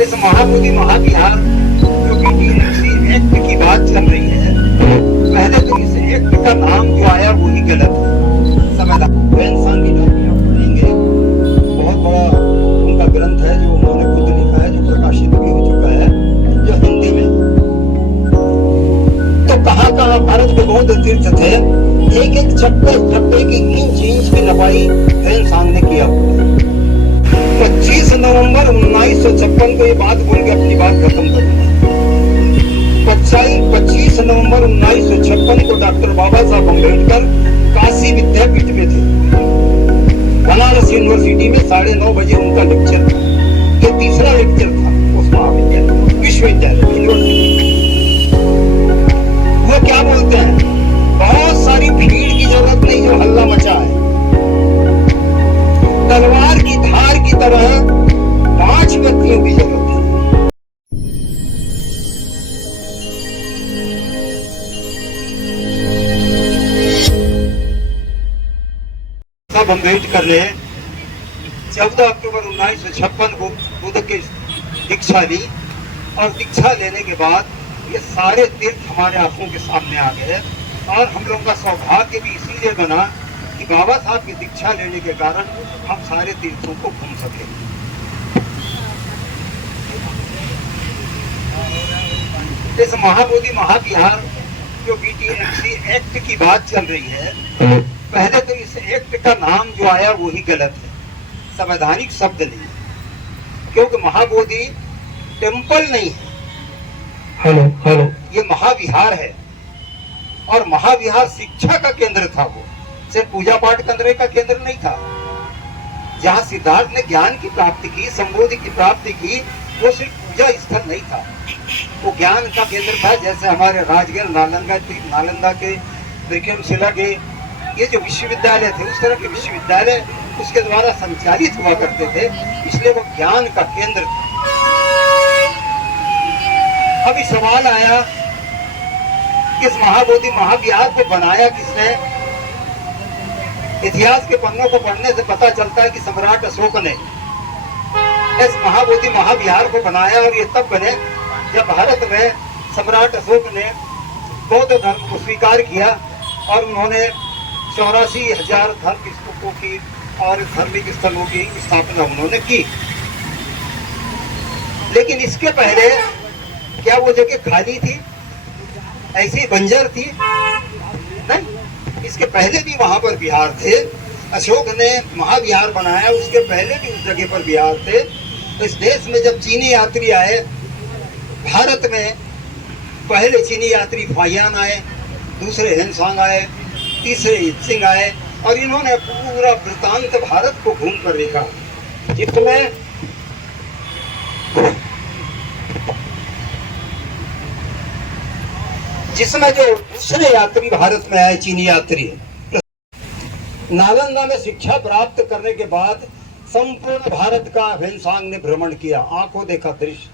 इस महाबोधि महाविहार जो BTMC act की बात चल रही है, पहले तो इस एक्ट का नाम जो आया वो ही गलत है। संविधान इंसान की नौकरियां पढ़ेंगे, बहुत बड़ा उनका ग्रंथ है जो उन्होंने खुद लिखा है, जो प्रकाशित भी हो चुका है, जो हिंदी में। तो कहाँ कहाँ भारत के बहुत तीर्थ थे, एक एक चप्पे की इंच की नपाई इंसान ने किया हुआ है। 25 नवंबर 1956 को ये बात बोल के अपनी बात खत्म करूंगा। 25 नवंबर 1956 को डॉक्टर बाबा साहब अम्बेडकर काशी विद्यापीठ में थे। बनारस यूनिवर्सिटी में 9:30 बजे उनका लेक्चर था। ये तीसरा लेक्चर था उस महाविद्यालय विश्वविद्यालय यूनिवर्सिटी। वो क्या बोलते हैं, बहुत सारी भीड़ की जरूरत नहीं जो हल्ला मचा है, तलवार की धार की तरह 5 व्यक्तियों की जरूरत है। साहब अम्बेडकर ने 14 अक्टूबर 1956 को बुद्ध की दीक्षा ली और दीक्षा लेने के बाद ये सारे तीर्थ हमारे आंखों के सामने आ गए। और हम लोगों का सौभाग्य भी इसीलिए बना कि बाबा साहब की दीक्षा लेने के कारण हम सारे तीर्थों को घूम सके। इस महाबोधि महाविहार जो बीटीएमसी एक्ट की बात चल रही है, पहले तो इस एक्ट का नाम जो आया वो ही गलत है, संवैधानिक शब्द नहीं है, क्योंकि महाबोधि टेम्पल नहीं है। हेलो ये महाविहार है और महाविहार शिक्षा का केंद्र था। वो सिर्फ पूजा पाठ करने का केंद्र नहीं था। जहाँ सिद्धार्थ ने ज्ञान की प्राप्ति की, संबोधि की प्राप्ति की, वो सिर्फ पूजा स्थल नहीं था, वो ज्ञान का केंद्र था। जैसे हमारे राजगीर नालंदा के विक्रमशिला के ये जो विश्वविद्यालय थे, उस तरह के विश्वविद्यालय उसके द्वारा संचालित हुआ करते थे, इसलिए वो ज्ञान का केंद्र था। अभी सवाल आया इस महाबोधि महाविहार को बनाया किसने। इतिहास के पन्नों को पढ़ने से पता चलता है कि सम्राट अशोक ने इस महाबोधि महाविहार को बनाया। और ये तब बने जब भारत में सम्राट अशोक ने बौद्ध धर्म को स्वीकार किया और उन्होंने 84,000 धर्म स्तूपों की और धार्मिक स्थलों की स्थापना उन्होंने की। लेकिन इसके पहले क्या वो जगह खाली थी, ऐसी बंजर थी? नहीं, इसके पहले भी वहां पर विहार थे। अशोक ने महाविहार बनाया, उसके पहले भी उस जगह पर विहार थे। तो इस देश में जब चीनी यात्री आए, भारत में पहले चीनी यात्री फाहियान आए, दूसरे हिंसांग आए, तीसरे इत्सिंग आए, और इन्होंने पूरा वृत्तांत भारत को घूम कर देखा। जिसमें जो दूसरे यात्री भारत में आए, चीनी यात्री, नालंदा में शिक्षा प्राप्त करने के बाद संपूर्ण भारत का ह्वेनसांग ने भ्रमण किया, आंखों देखा दृश्य।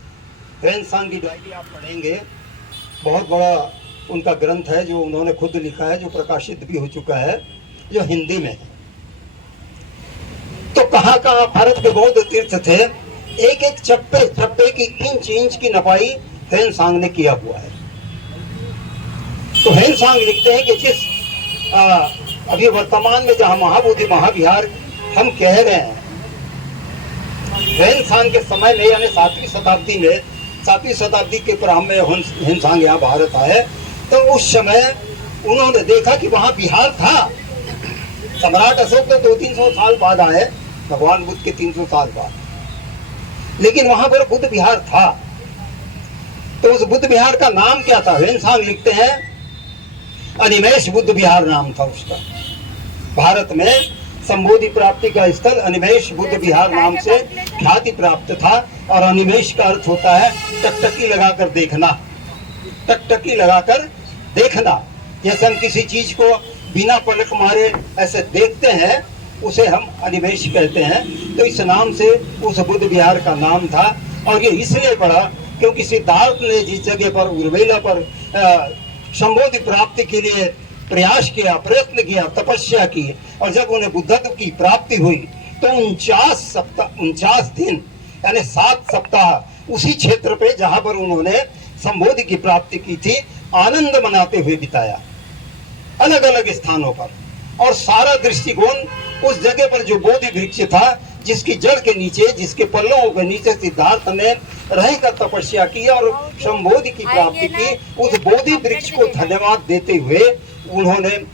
ह्वेनसांग की डायरी आप पढ़ेंगे, बहुत बड़ा उनका ग्रंथ है जो उन्होंने खुद लिखा है, जो प्रकाशित भी हो चुका है, जो हिंदी में है। तो कहाँ कहाँ भारत के बौद्ध तीर्थ थे, एक एक चप्पे की इंच की नपाई ह्वेनसांग ने किया हुआ है। तो ह्वेनसांग लिखते हैं कि जिस अभी वर्तमान में जहां महाबोधि महाविहार हम कह रहे हैं, ह्वेनसांग के समय में यानी 7वीं शताब्दी के प्रारंभ में ह्वेनसांग यहाँ भारत आए, तो उस समय उन्होंने देखा कि वहां विहार था। सम्राट अशोक तो 200-300 साल बाद आए, भगवान बुद्ध के 300 साल बाद, लेकिन वहां पर बुद्ध विहार था। तो उस बुद्ध विहार का नाम क्या था? ह्वेनसांग लिखते हैं अनिमेष बुद्ध विहार नाम था उसका। भारत में संबोधि प्राप्ति का स्थल अनिमेष बुद्ध विहार नाम से ख्याति प्राप्त था। और अनिमेष का अर्थ होता है टकटकी लगाकर देखना, टकटकी लगाकर देखना। जैसे हम किसी चीज को बिना पलक मारे ऐसे देखते हैं, उसे हम अनिमेष कहते हैं। तो इस नाम से उस बुद्ध विहार का नाम था। और ये इसलिए पड़ा क्योंकि सिद्धार्थ ने जिस जगह पर उर्वेला पर संबोधि प्राप्ति के लिए प्रयास किया, प्रयत्न किया, तपस्या की, और जब उन्हें बुद्धत्व की प्राप्ति हुई तो 49 दिन यानी 7 सप्ताह उसी क्षेत्र पे जहां पर उन्होंने संबोधि की प्राप्ति की थी आनंद मनाते हुए बिताया, अलग अलग स्थानों पर। और सारा दृष्टिकोण उस जगह पर जो बोधि वृक्ष था, जिसकी जड़ के नीचे, जिसके पल्लवों के नीचे सिद्धार्थ ने रहकर तपस्या की और संबोधि की प्राप्ति की, उस बोधि वृक्ष को धन्यवाद देते हुए उन्होंने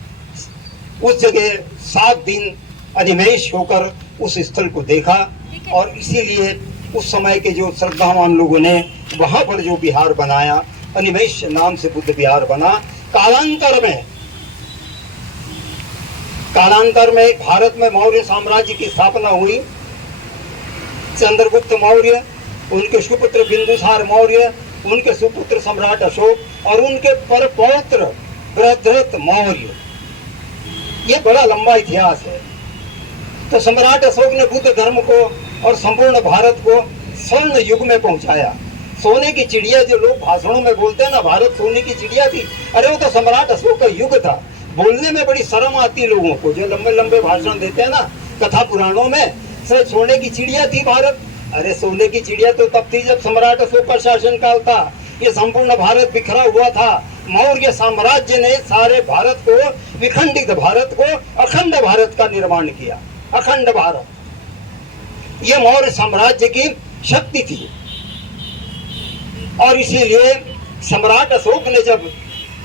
उस जगह 7 दिन अधिमेश होकर उस स्थल को देखा। और इसीलिए उस समय के जो श्रद्धावान लोगों ने वहां पर जो विहार बनाया, अनिमेष नाम से बुद्ध विहार बना। कालांतर में भारत में मौर्य साम्राज्य की स्थापना हुई। चंद्रगुप्त मौर्य, उनके सुपुत्र बिंदुसार मौर्य, उनके सुपुत्र सम्राट अशोक और उनके परपौत्र बृहद्रथ मौर्य। ये बड़ा लंबा इतिहास है। तो सम्राट अशोक ने बुद्ध धर्म को और संपूर्ण भारत को स्वर्ण युग में पहुंचाया। सोने की चिड़िया जो लोग भाषणों में बोलते हैं ना, भारत सोने की चिड़िया थी, अरे वो तो सम्राट अशोक का युग था। बोलने में बड़ी शर्म आती है लोगों को जो लंबे लंबे भाषण देते हैं ना कथा पुराणों में, सर सोने की चिड़िया थी भारत। अरे सोने की चिड़िया तो तब थी जब सम्राट अशोक का शासन काल था। ये संपूर्ण भारत बिखरा हुआ था। मौर्य साम्राज्य ने सारे भारत को, विखंडित भारत को अखंड भारत का निर्माण किया। अखंड भारत, ये मौर्य साम्राज्य की शक्ति थी। और इसीलिए सम्राट अशोक ने जब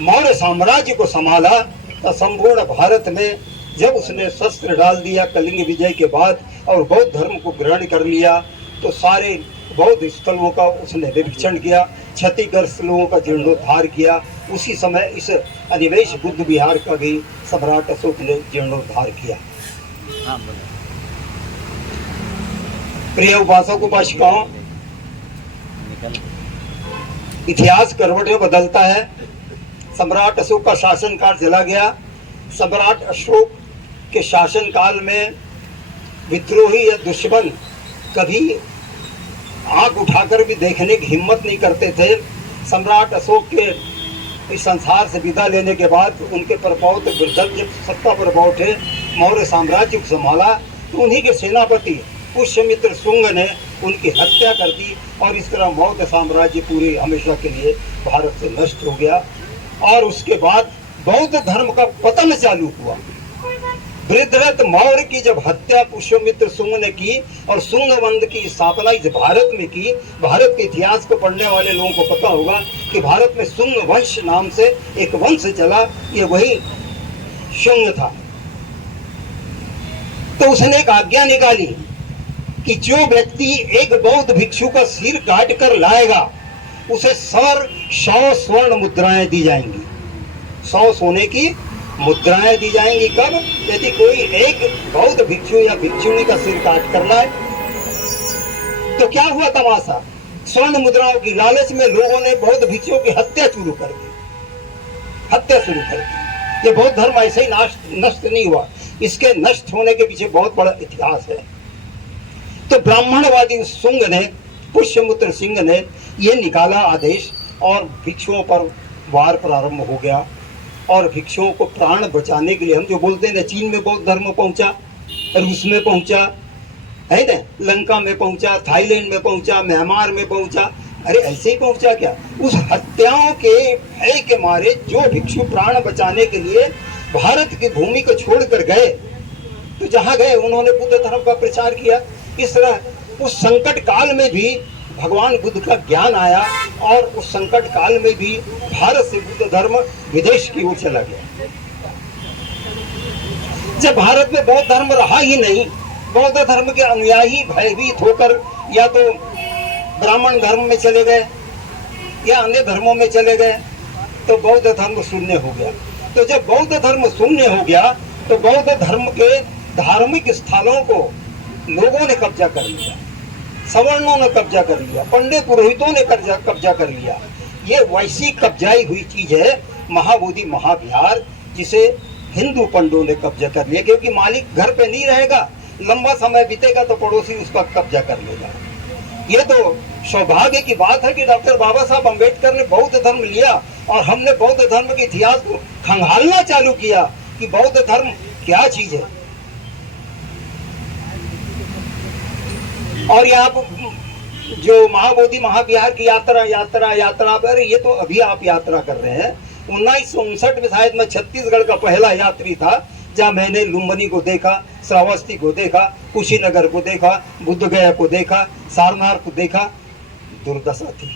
मौर्य साम्राज्य को संभाला तो संपूर्ण भारत में जब उसने शस्त्र डाल दिया कलिंग विजय के बाद और बौद्ध धर्म को ग्रहण कर लिया, तो सारे बौद्ध स्थलों का उसने निरीक्षण किया, क्षतिग्रस्त लोगों का जीर्णोद्धार किया। उसी समय इस अधिवेश बुद्ध विहार का भी सम्राट अशोक ने जीर्णोद्धार किया। प्रिय उपासक उपासिकाओं, इतिहास करवटें बदलता है। सम्राट अशोक का शासनकाल चला गया। सम्राट अशोक के शासनकाल में विद्रोही या दुश्मन कभी आंख उठाकर भी देखने की हिम्मत नहीं करते थे। सम्राट अशोक के इस संसार से विदा लेने के बाद उनके परपौत्र बृहद्रथ जब सत्ता पर बैठे, मौर्य साम्राज्य को संभाला, तो उन्हीं के सेनापति पुष्यमित्र शुंग ने उनकी हत्या कर दी और इस तरह मौर्य साम्राज्य पूरे हमेशा के लिए भारत से नष्ट हो गया। और उसके बाद बौद्ध धर्म का पतन चालू हुआ। बृहद्रथ मौर्य की जब हत्या पुष्यमित्र शुंग ने की और शुंग वंश की स्थापना इस भारत में की, भारत के इतिहास को पढ़ने वाले लोगों को पता होगा कि भारत में शुंग वंश नाम से एक वंश चला, ये वही शुंग था। तो उसने एक आज्ञा निकाली कि जो व्यक्ति एक बौद्ध भिक्षु का सिर काट कर लाएगा उसे 100 स्वर्ण मुद्राएं दी जाएंगी। 100 सोने की मुद्राएं दी जाएंगी। कब? यदि कोई एक बौद्ध भिक्षु या भिक्षुणी का सिर काट कर लाए। तो क्या हुआ तमाशा? स्वर्ण मुद्राओं की लालच में लोगों ने बौद्ध भिक्षुओं की हत्या शुरू कर दी। हत्या शुरू कर दी। ये बौद्ध धर्म ऐसे ही नष्ट नहीं हुआ, इसके नष्ट होने के पीछे बहुत बड़ा इतिहास है। तो ब्राह्मणवादी शुंग ने, पुष्यमित्र सिंह ने ये निकाला आदेश और भिक्षुओं पर वार प्रारंभ हो गया। और भिक्षुओं को प्राण बचाने के लिए, हम जो बोलते हैं चीन में बौद्ध धर्म पहुंचा, रूस में पहुंचा है ना, लंका में पहुंचा, थाईलैंड में पहुंचा, म्यांमार में पहुंचा। अरे ऐसे ही पहुंचा क्या? उस हत्याओं के भय के मारे जो भिक्षु प्राण बचाने के लिए भारत की भूमि को छोड़कर गए, तो जहां गए उन्होंने बुद्ध धर्म का प्रचार किया। इस तरह उस संकट काल में भी भगवान बुद्ध का ज्ञान आया और उस संकट काल में भी भारत से बुद्ध धर्म विदेश की ओर चला गया। जब भारत में बौद्ध धर्म रहा ही नहीं, बौद्ध धर्म के अनुयायी भयभीत होकर या तो ब्राह्मण धर्म में चले गए या अन्य धर्मों में चले गए, तो बौद्ध धर्म शून्य हो गया। तो जब बौद्ध धर्म शून्य हो गया तो बौद्ध धर्म के धार्मिक स्थलों को लोगों ने कब्जा कर लिया, सवर्णों ने कब्जा कर लिया, पंडित पुरोहितों ने कब्जा कर लिया। ये वैसी कब्जाई हुई चीज है महाबोधि महाविहार, जिसे हिंदू पंडों ने कब्जा कर लिया। क्योंकि मालिक घर पे नहीं रहेगा, लंबा समय बीतेगा तो पड़ोसी उसका कब्जा कर लेगा। ये तो सौभाग्य की बात है कि डॉक्टर बाबा साहब अम्बेडकर ने बौद्ध धर्म लिया और हमने बौद्ध धर्म के इतिहास को खंगालना चालू किया कि बौद्ध धर्म क्या चीज है। और यहाँ जो महाबोधि महाविहार की यात्रा पर, ये तो अभी आप यात्रा कर रहे हैं। 1959 में शायद मैं छत्तीसगढ़ का पहला यात्री था, जहाँ मैंने लुम्बिनी को देखा, श्रावस्ती को देखा, कुशीनगर को देखा, बुद्धगया को देखा, सारनाथ को देखा। दुर्दशा थी।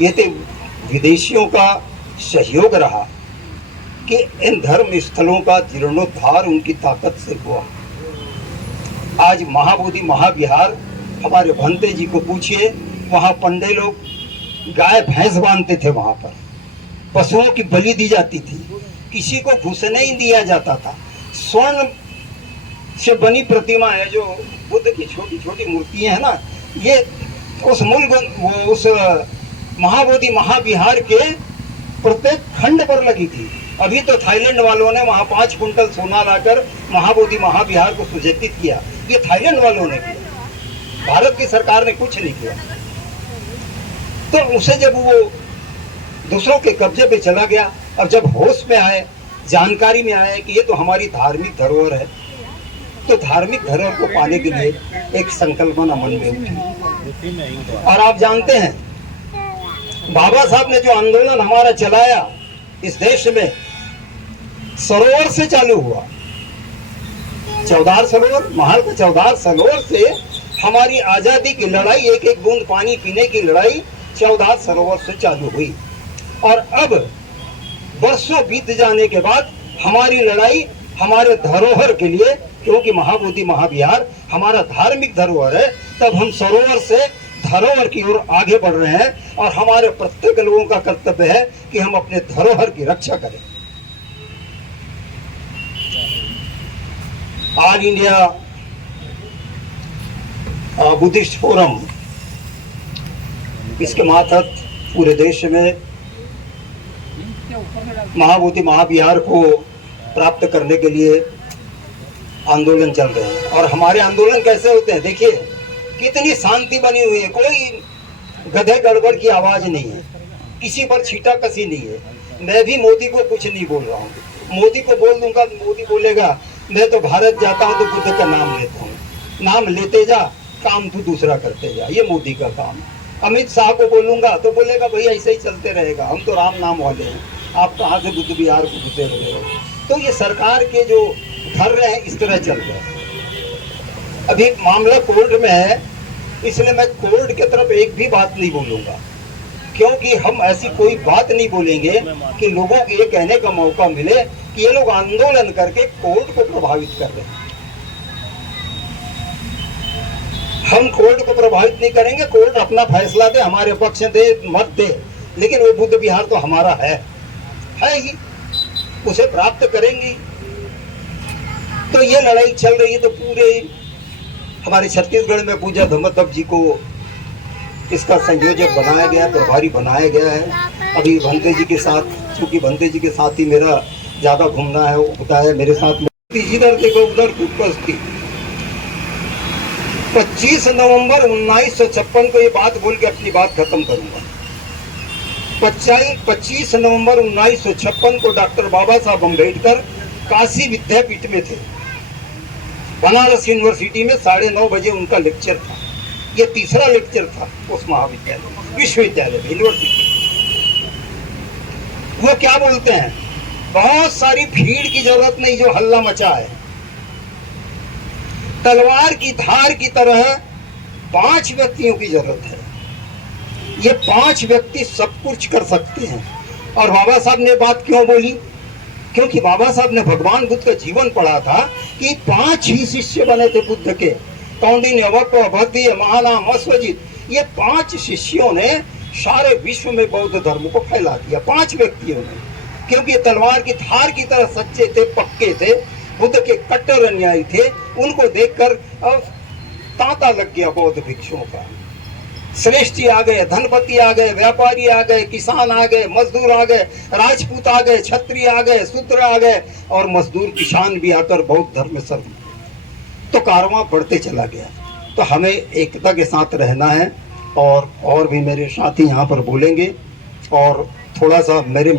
ये तो विदेशियों का सहयोग रहा कि इन धर्म स्थलों का जीर्णोद्धार उनकी ताकत से हुआ। आज महाबोधि महाविहार, हमारे भंते जी को पूछिए, वहाँ पंडे लोग गाय भैंस बांधते थे, वहाँ पर पशुओं की बलि दी जाती थी, किसी को घुसने नहीं दिया जाता था। स्वर्ण से बनी प्रतिमा है, जो बुद्ध की छोटी छोटी मूर्तियां है ना, ये उस महाबोधि महाविहार के प्रत्येक खंड पर लगी थी। अभी तो थाईलैंड वालों ने वहां 5 कुंटल सोना लाकर महाबोधि महाविहार को सुसज्जित किया। ये थाईलैंड वालों ने किया, भारत की सरकार ने कुछ नहीं किया। तो उसे जब वो दूसरों के कब्जे पे चला गया, अब जब होश में आए, जानकारी में आया कि ये तो हमारी धार्मिक धरोहर है, तो धार्मिक धरोहर को पाने के लिए एक संकल्पना मन में उठी। और आप जानते हैं, बाबा साहब ने जो आंदोलन हमारा चलाया इस देश में, सरोवर से चालू हुआ। चौधार सरोवर, महाल का चौधार सरोवर से हमारी आजादी की लड़ाई, एक एक बूंद पानी पीने की लड़ाई चौधार सरोवर से चालू हुई। और अब वर्षों बीत जाने के बाद हमारी लड़ाई हमारे धरोहर के लिए, क्योंकि महाबोधि महाविहार हमारा धार्मिक धरोहर है, तब हम सरोवर से धरोहर की ओर आगे बढ़ रहे हैं। और हमारे प्रत्येक लोगों का कर्तव्य है कि हम अपने धरोहर की रक्षा करें। ऑल इंडिया बुद्धिस्ट फोरम, इसके मातहत पूरे देश में महाबोधि महाविहार को प्राप्त करने के लिए आंदोलन चल रहे हैं। और हमारे आंदोलन कैसे होते हैं, देखिए कितनी शांति बनी हुई है। कोई गधे गड़बड़ की आवाज नहीं है, किसी पर छीटा कसी नहीं है। मैं भी मोदी को कुछ नहीं बोल रहा हूँ। मोदी को बोल दूंगा, मोदी बोलेगा मैं तो भारत जाता हूँ तो बुद्ध का नाम लेता हूँ। नाम लेते जा, काम तू दूसरा करते जा, ये मोदी का काम है। अमित शाह को बोलूंगा तो बोलेगा भाई ऐसे ही चलते रहेगा, हम तो राम नाम वाले हैं, आप कहाँ से बुद्ध विहार को घुसे रहे हो। तो ये सरकार के जो धर्म है इस तरह चल रहे हैं। अभी मामला कोर्ट में है, इसलिए मैं कोर्ट की तरफ एक भी बात नहीं बोलूंगा, क्योंकि हम ऐसी कोई बात नहीं बोलेंगे कि लोगों को ये कहने का मौका मिले कि ये लोग आंदोलन करके कोर्ट को प्रभावित कर रहे हैं। हम कोर्ट को प्रभावित नहीं करेंगे, कोर्ट अपना फैसला दे, हमारे पक्ष दे मत दे, लेकिन वो बुद्ध विहार तो हमारा है ही, उसे प्राप्त करेंगे। तो ये लड़ाई चल रही है। तो पूरे हमारे छत्तीसगढ़ में पूज्य धम्मतप जी को इसका संयोजक बनाया गया, प्रभारी बनाया गया है। अभी भंते जी के साथ, चूंकि भंते जी के साथ ही मेरा ज्यादा घूमना है, होता है मेरे साथ। इधर देखो, उधर उपस्थित 25 नवंबर 1956 को ये बात बोल के अपनी बात खत्म करूंगा। 25 नवंबर 1956 को डॉक्टर बाबा साहब अम्बेडकर काशी विद्यापीठ में थे। बनारस यूनिवर्सिटी में 9:30 बजे उनका लेक्चर था। ये तीसरा लेक्चर था उस महाविद्यालय, विश्वविद्यालय में, यूनिवर्सिटी। वो क्या बोलते हैं, बहुत सारी भीड़ की जरूरत नहीं जो हल्ला मचा है। तलवार की धार की तरह 5 व्यक्तियों की जरूरत है। ये 5 व्यक्ति सब कुछ कर सकते हैं। और बाबा साहब ने बात क्यों बोली, क्योंकि बाबा साहब ने भगवान बुद्ध का जीवन पढ़ा था कि 5 ही शिष्य बने थे बुद्ध के, कौंडिन्य, वक्र, भद्य, महानाम, अश्वजित। ये 5 शिष्यों ने सारे विश्व में बौद्ध धर्म को फैला दिया, 5 व्यक्तियों ने, क्योंकि तलवार की धार की तरह सच्चे थे, पक्के थे, बुद्ध के कट्टर अनुयायी थे। उनको देखकर अब तांता लग गया बौद्ध भिक्षुओं का। श्रेष्ठी आ गए, धनपति आ गए, व्यापारी आ गए, किसान आ गए, मजदूर आ गए, राजपूत आ गए, क्षत्रिय आ गए, शूद्र आ गए, और मजदूर किसान भी आकर बौद्ध धर्म में सर्व। तो कारवां बढ़ते चला गया। तो हमें एकता के साथ रहना है। और भी मेरे साथी यहाँ पर बोलेंगे, और थोड़ा सा मेरे